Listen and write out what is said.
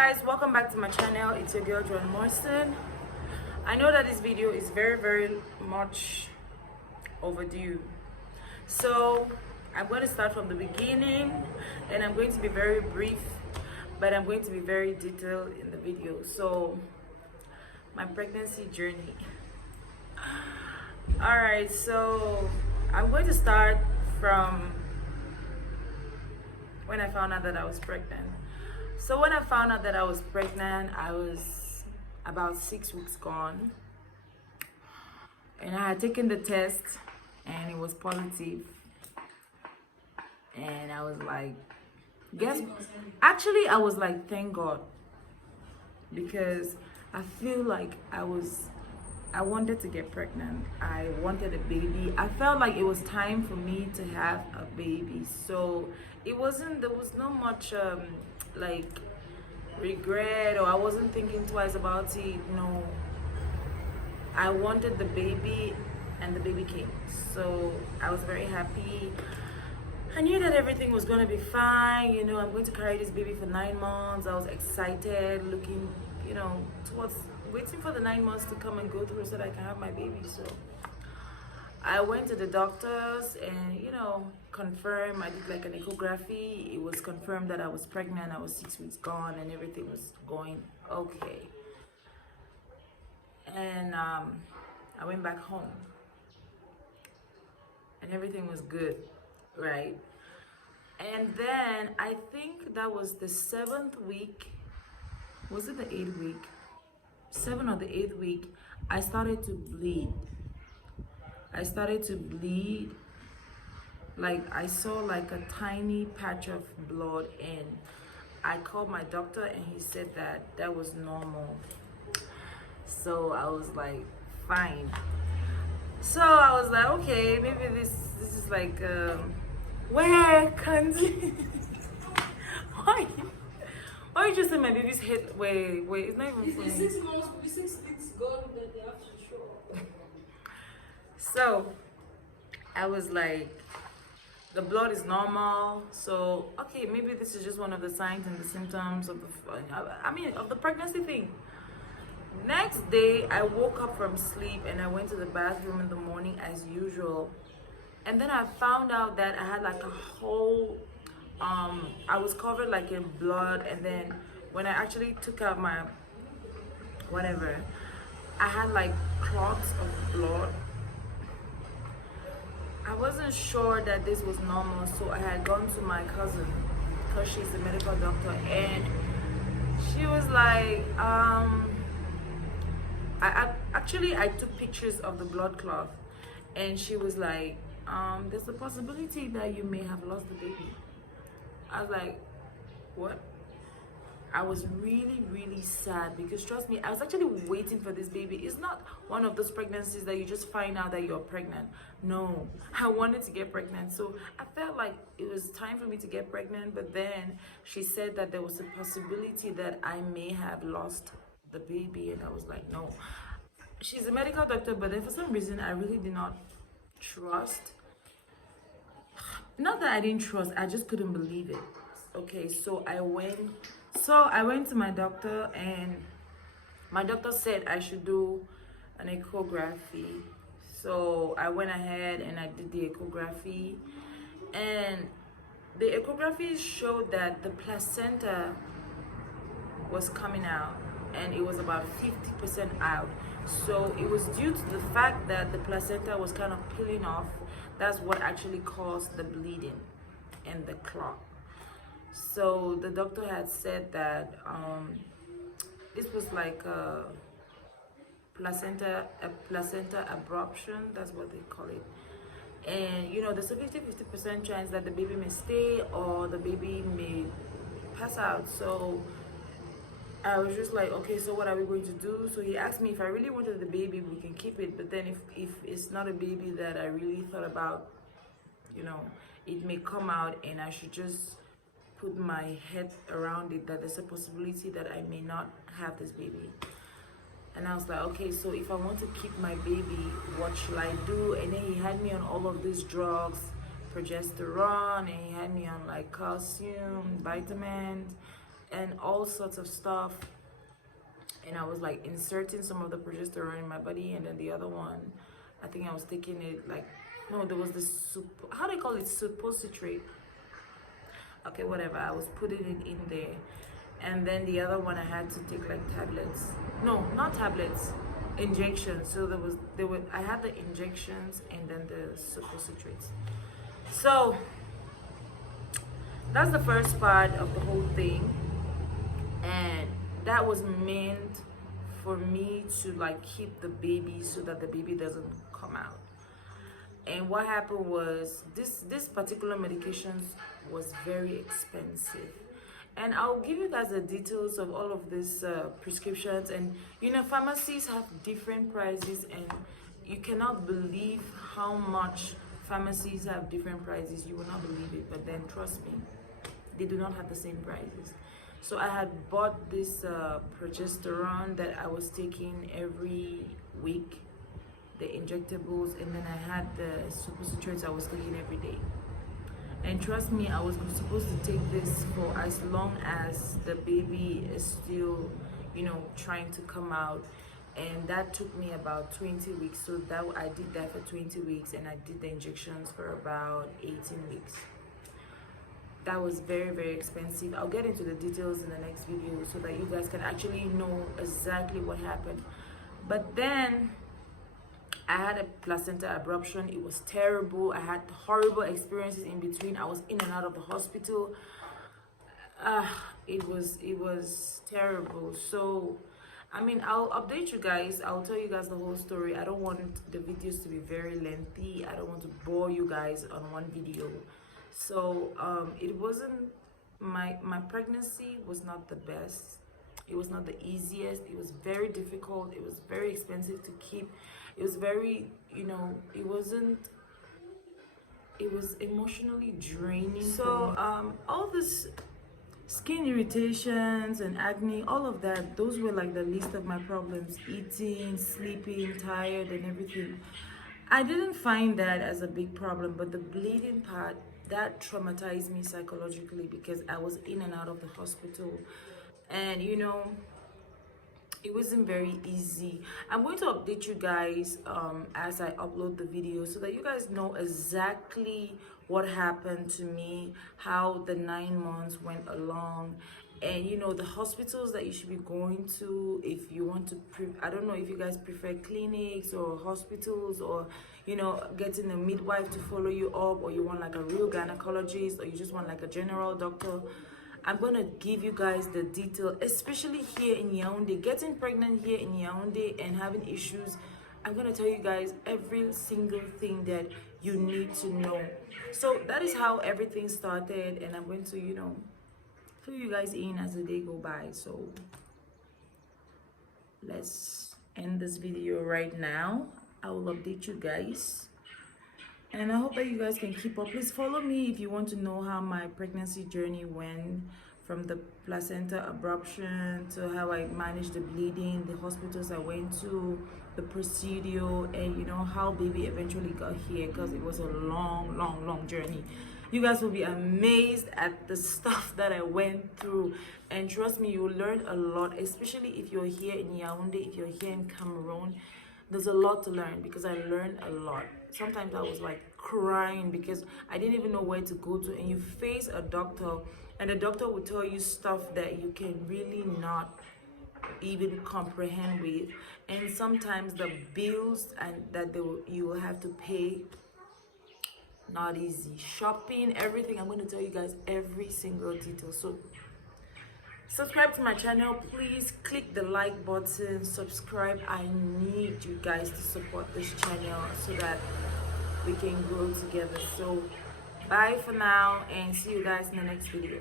Guys, welcome back to my channel. It's your girl Joan Morrison. I know that this video is very much overdue, so I'm going to start from the beginning, and I'm going to be very brief, but I'm going to be very detailed in the video. So my pregnancy journey. All right, so I'm going to start from when I found out that I was pregnant. So when I found out that I was pregnant, I was about 6 weeks gone, and I had taken the test and it was positive. And I was like, I was like, thank God, because I feel like I wanted to get pregnant. I wanted a baby. I felt like it was time for me to have a baby. So there was no much like regret, or I wasn't thinking twice about it. No, I wanted the baby, and the baby came. So I was very happy. I knew that everything was gonna be fine. You know, I'm going to carry this baby for 9 months. I was excited, looking, you know, towards waiting for the 9 months to come and go through so that I can have my baby. So I went to the doctors and, you know, confirmed. I did like an echography. It was confirmed that I was pregnant. I was 6 weeks gone and everything was going okay. And I went back home and everything was good, right? And then I think that was the 7th week. Was it the 8th week? 7th or the 8th week, I started to bleed. Like I saw like a tiny patch of blood, and I called my doctor and he said that was normal. So I was like, fine. So I was like, okay, maybe this is like where can why you just say my baby's head? Wait, it's not even funny. 6 months, 6 weeks gone, that they have to show. So I was like, the blood is normal. So okay, maybe this is just one of the signs and the symptoms of the pregnancy thing. Next day, I woke up from sleep and I went to the bathroom in the morning as usual, and then I found out that I had like a whole I was covered like in blood, and then when I actually took out my whatever, I had like clots of blood. I wasn't sure that this was normal, so I had gone to my cousin because she's a medical doctor, and she was like, I took pictures of the blood clot, and she was like, there's a possibility that you may have lost the baby. I was like, what? I was really sad, because trust me, I was actually waiting for this baby. It's not one of those pregnancies that you just find out that you're pregnant. No, I wanted to get pregnant. So I felt like it was time for me to get pregnant, but then she said that there was a possibility that I may have lost the baby, and I was like, no. She's a medical doctor, but then for some reason I really did not trust. Not that I didn't trust, I just couldn't believe it. Okay, so I went to my doctor, and my doctor said I should do an echography. So I went ahead and I did the echography, and the echography showed that the placenta was coming out, and it was about 50% out. So it was due to the fact that the placenta was kind of peeling off. That's what actually caused the bleeding and the clot. So the doctor had said that this was like a placenta abruption. That's what they call it. And you know, there's a 50% chance that the baby may stay or the baby may pass out. So I was just like, okay, so what are we going to do? So he asked me if I really wanted the baby, we can keep it. But then if it's not a baby that I really thought about, you know, it may come out and I should just put my head around it, that there's a possibility that I may not have this baby. And I was like, okay, so if I want to keep my baby, what should I do? And then he had me on all of these drugs, progesterone, and he had me on like calcium, vitamins, and all sorts of stuff. And I was like inserting some of the progesterone in my body, and then the other one, I think I was taking it like, no, there was this how do you call it, suppository. Okay, whatever, I was putting it in there. And then the other one I had to take like tablets, no, not tablets, injections. So I had the injections and then the suppositories. So that's the first part of the whole thing, and that was meant for me to like keep the baby so that the baby doesn't come out. And what happened was this particular medication was very expensive, and I'll give you guys the details of all of these prescriptions. And you know, pharmacies have different prices, and you cannot believe how much pharmacies have different prices. You will not believe it, but then trust me, they do not have the same prices. So I had bought this progesterone that I was taking every week, the injectables, and then I had the suppositories I was taking every day. And trust me, I was supposed to take this for as long as the baby is still, you know, trying to come out. And that took me about 20 weeks. So that I did that for 20 weeks, and I did the injections for about 18 weeks. That was very, very expensive. I'll get into the details in the next video so that you guys can actually know exactly what happened. But then I had a placenta abruption. It was terrible. I had horrible experiences in between. I was in and out of the hospital. It was terrible. So I mean, I'll update you guys. I'll tell you guys the whole story. I don't want the videos to be very lengthy. I don't want to bore you guys on one video. So it wasn't, my pregnancy was not the best. It was not the easiest. It was very difficult. It was very expensive to keep. It was very, you know, it was emotionally draining. So all this skin irritations and acne, all of that, those were like the least of my problems. Eating, sleeping, tired, and everything. I didn't find that as a big problem, but the bleeding part, that traumatized me psychologically, because I was in and out of the hospital, and you know, it wasn't very easy. I'm going to update you guys as I upload the video, so that you guys know exactly what happened to me, how the 9 months went along, and you know, the hospitals that you should be going to if you want to I don't know if you guys prefer clinics or hospitals, or you know, getting a midwife to follow you up, or you want like a real gynecologist, or you just want like a general doctor. I'm gonna give you guys the detail, especially here in Yaoundé. Getting pregnant here in Yaoundé and having issues, I'm gonna tell you guys every single thing that you need to know. So that is how everything started, and I'm going to, you know, fill you guys in as the day go by. So let's end this video right now. I will update you guys, and I hope that you guys can keep up. Please follow me if you want to know how my pregnancy journey went, from the placenta abruption to how I managed the bleeding, the hospitals I went to, the procedure, and you know, how baby eventually got here, because it was a long journey. You guys will be amazed at the stuff that I went through, and trust me, you will learn a lot, especially if you're here in Yaoundé, if you're here in Cameroon. There's a lot to learn, because I learned a lot. Sometimes I was like crying because I didn't even know where to go to, and you face a doctor, and the doctor will tell you stuff that you can really not even comprehend with, and sometimes the bills and that you will have to pay, not easy. Shopping, everything. I'm going to tell you guys every single detail. So subscribe to my channel, please. Click the like button, subscribe. I need you guys to support this channel so that we can grow together. So bye for now, and see you guys in the next video.